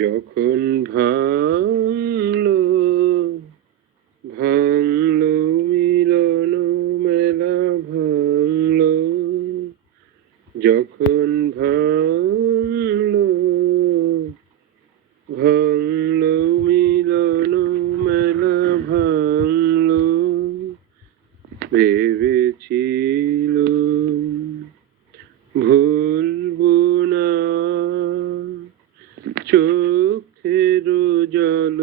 যখন ভাঙলো ভাঙলো মিলন মেলা ভাঙলো, যখন ভাঙলো ভাঙলো মিলন মেলা ভাঙলো, ভেবেছিলুম ভুলবো না চোখের জল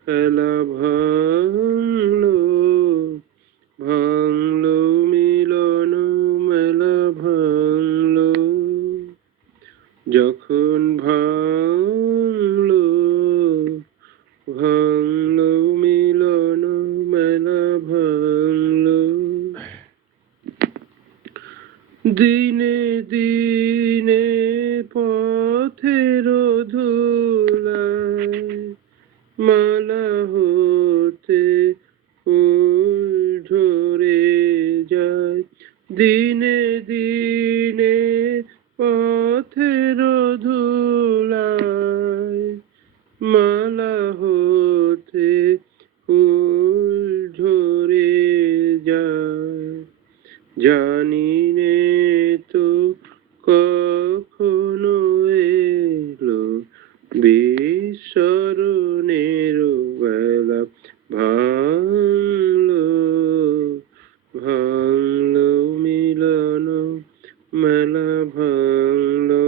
খেলা ভাঙলো ভাঙলো মিলন মেলা ভাঙলো, যখন ভাঙলো ভাঙলো মিলন মেলা ভাঙলো। দিনে দিনে পথের ধুলায় মালা হতে ফুল ঝরে যায়, দিনে দিনে পথের ধুলায় মালা হতে ফুল ঝরে যায়, জানি নে তো কখনো এলো বিস্মরণের বেলা, ভাঙলো ভাঙলো মিলন মেলা ভাঙলো,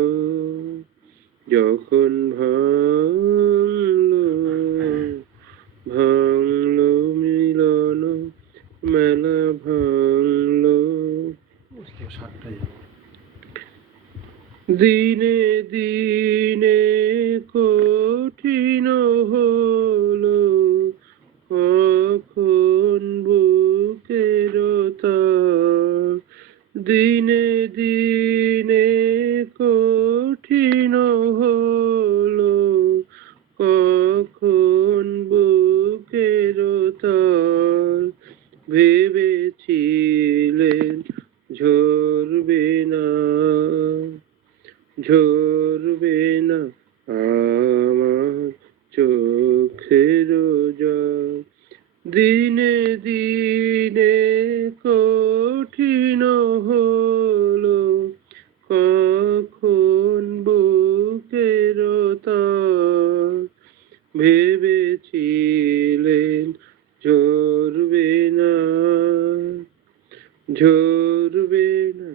যখন ভাঙলো ভাঙলো মিলন মেলা ভাঙলো। দিনে দিনে কঠিন হলো কখন বুকের তার, দিনে দিনে কঠিন হলো কখন বুকের তার, ভেবেছিলেন ঝরবে না ঝরবে না আমার চোখের জল, দিনে দিনে কঠিন হলো কখন বুকের তার, ভেবেছিলেন ঝরবে না ঝরবে না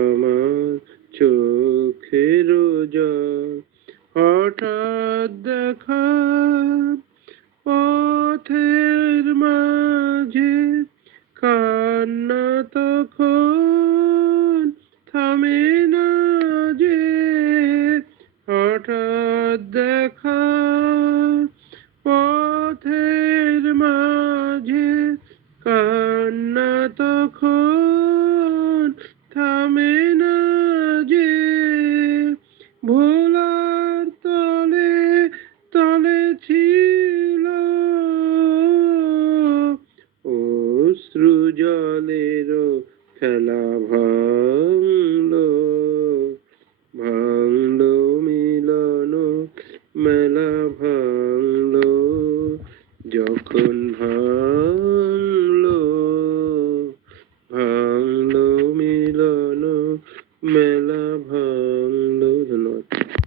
আমার চোখের জল, হঠাৎ দেখা পথের মাঝে কান্না তখন থামে না যে, হঠাৎ দেখা পথের মাঝে কান্না তখন থামে না যে, ভোলা